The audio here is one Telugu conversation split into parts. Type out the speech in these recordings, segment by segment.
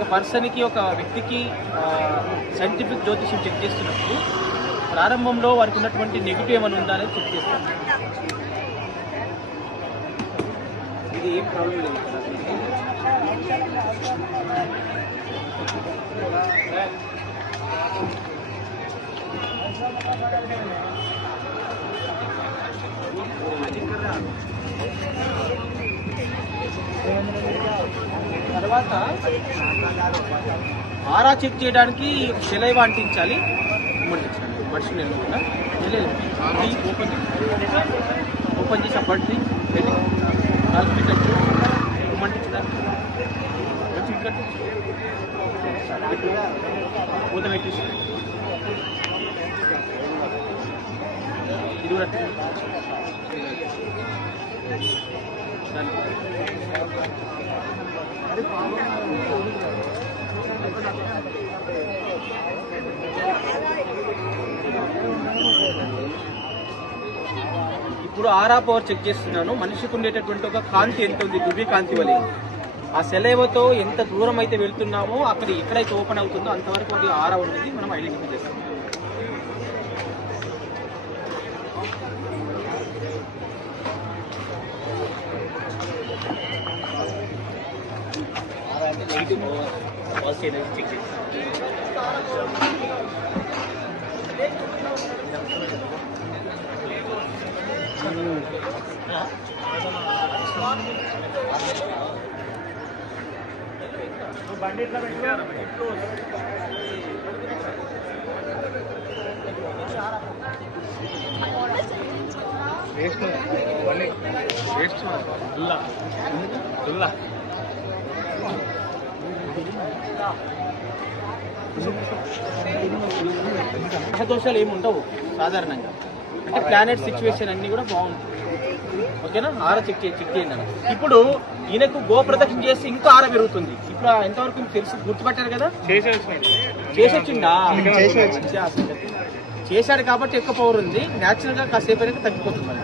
ఒక పర్సన్కి ఒక వ్యక్తికి సైంటిఫిక్ జ్యోతిష్యం చెక్ చేస్తున్నప్పుడు ప్రారంభంలో వారికి ఉన్నటువంటి నెగిటివ్ ఏమైనా ఉందా అనేది చెక్ చేస్తాం. ఇది ఏం ప్రాబ్లం లేదు. తర్వాత ఆరా చెక్ చేయడానికి సెలైవా అంటించాలి. మనిషి నిలవకుండా ఓపెన్ చేసి అప్పటి నాలుగు కట్టు మంటించడానికి మంచి కట్టు పూత పెట్టేసి ఇది కూడా ఇప్పుడు ఆరా పవర్ చెక్ చేస్తున్నాను. మనిషికి ఉండేటటువంటి ఒక కాంతి ఎంత ఉంది, దివ్య కాంతి వలె ఆ సెలవుతో ఎంత దూరం అయితే వెళ్తున్నామో అక్కడ ఎక్కడైతే ఓపెన్ అవుతుందో అంతవరకు అది ఆరా ఉన్నది మనం ఐడెంటిఫై చేస్తాం. చెక్ చేస్తాం. బండి ఇట్లా పెట్టారు. దోషాలు ఏమి ఉండవు సాధారణంగా. అంటే ప్లానెట్ సిచ్యువేషన్ అన్ని కూడా బాగుంటుంది. ఓకేనా? ఆర చెక్ చేయండి అన్న. ఇప్పుడు ఈయనకు గోప్రదక్షిణ చేసి ఇంకా ఆర పెరుగుతుంది. ఇప్పుడు ఎంతవరకు తెలుసు, గుర్తుపట్టారు కదా? చేసొచ్చిందా? చేశాడు కాబట్టి ఎక్కువ పవర్ ఉంది. న్యాచురల్ గా కాసేపు అయినా తగ్గిపోతుంది.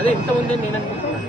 అదే ఎంత ఉంది అని నేను అనుకుంటున్నాను.